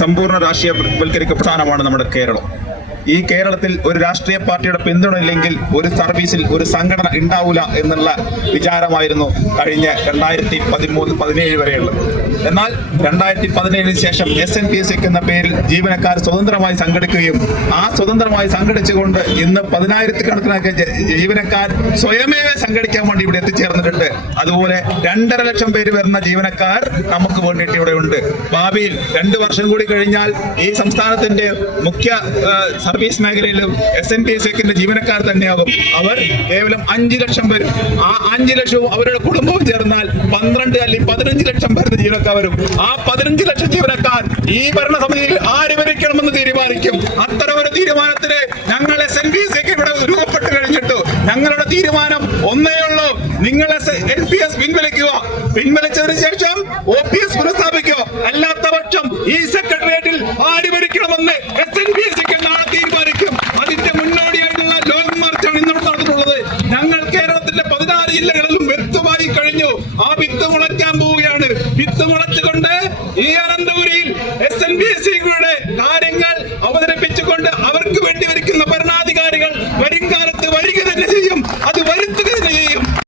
സമ്പൂർണ്ണ രാഷ്ട്രീയവൽക്കരിക്കപ്പെട്ട സ്ഥാനമാണ് നമ്മുടെ കേരളം. ഈ കേരളത്തിൽ ഒരു രാഷ്ട്രീയ പാർട്ടിയുടെ പിന്തുണ ഇല്ലെങ്കിൽ ഒരു സർവീസിൽ ഒരു സംഘടന ഉണ്ടാവില്ല എന്നുള്ള വിചാരമായിരുന്നു കഴിഞ്ഞ 2013-17 വരെയുള്ളത്. എന്നാൽ 2017 ശേഷം SNPSC എന്ന പേരിൽ ജീവനക്കാർ സ്വതന്ത്രമായി സംഘടിക്കുകയും ആ സ്വതന്ത്രമായി സംഘടിച്ചുകൊണ്ട് ഇന്ന് 10,000-കണക്കിന് ജീവനക്കാർ സ്വയമേവ സംഘടിക്കാൻ വേണ്ടി ഇവിടെ എത്തിച്ചേർന്നിട്ടുണ്ട്. അതുപോലെ 2.5 ലക്ഷം പേര് വരുന്ന ജീവനക്കാർ നമുക്ക് വേണ്ടിയിട്ട് ഇവിടെ ഉണ്ട്. ഭാവിയിൽ 2 വർഷം കൂടി കഴിഞ്ഞാൽ ഈ സംസ്ഥാനത്തിന്റെ മുഖ്യ സർവീസ് മേഖലയിലും SNPSCന്റെ ജീവനക്കാർ തന്നെയാകും. അവർ കേവലം 5 ലക്ഷം പേരും ആ 5 ലക്ഷവും അവരുടെ കുടുംബവും ചേർന്നാൽ 12 അല്ലെങ്കിൽ 15 ലക്ഷം പേരുടെ ജീവനക്കാർ വരും. ആ 15 ലക്ഷം ജീവനക്കാർ ഈ ഭരണസമിതിയിൽ ആര് ഭരിക്കണമെന്ന് തീരുമാനിക്കും. അത്തരം ഒരു തീരുമാനത്തിന് ഞങ്ങൾ SNPSC ഇവിടെ രൂപപ്പെട്ട് കഴിഞ്ഞിട്ടു. ഞങ്ങളുടെ തീരുമാനം ഒന്നേ ഉള്ളൂ, നിങ്ങൾ LPS പിൻവലിക്കുക. പിൻവലിച്ചതിന് ശേഷം OPS പുനഃസ്ഥാപിക്കുക. അല്ലാത്ത പക്ഷം ഈ സെക്രട്ടേറിയറ്റിൽ ആര് ഭരിക്കണമെന്ന് SNPSC നാളെ തീരുമാനിക്കും. അതിന്റെ മുന്നോടിയായിട്ടുള്ള ലോങ് മാർച്ചാണ് ഇന്നോട് നടന്നിട്ടുള്ളത്. ഞങ്ങൾ കേരളത്തിന്റെ 16 ജില്ലകളിലും വിത്തുമായി കഴിഞ്ഞു. ആ വിത്ത് മുളയ്ക്കാൻ പോവുകയാണ്. വിത്ത് മുളച്ചുകൊണ്ട് ഈ അനന്തപുരിയിൽ SNPSCയുടെ കാര്യങ്ങൾ അവതരിപ്പിച്ചുകൊണ്ട് അവർക്ക് വേണ്ടി ഭരിക്കുന്ന ഭരണ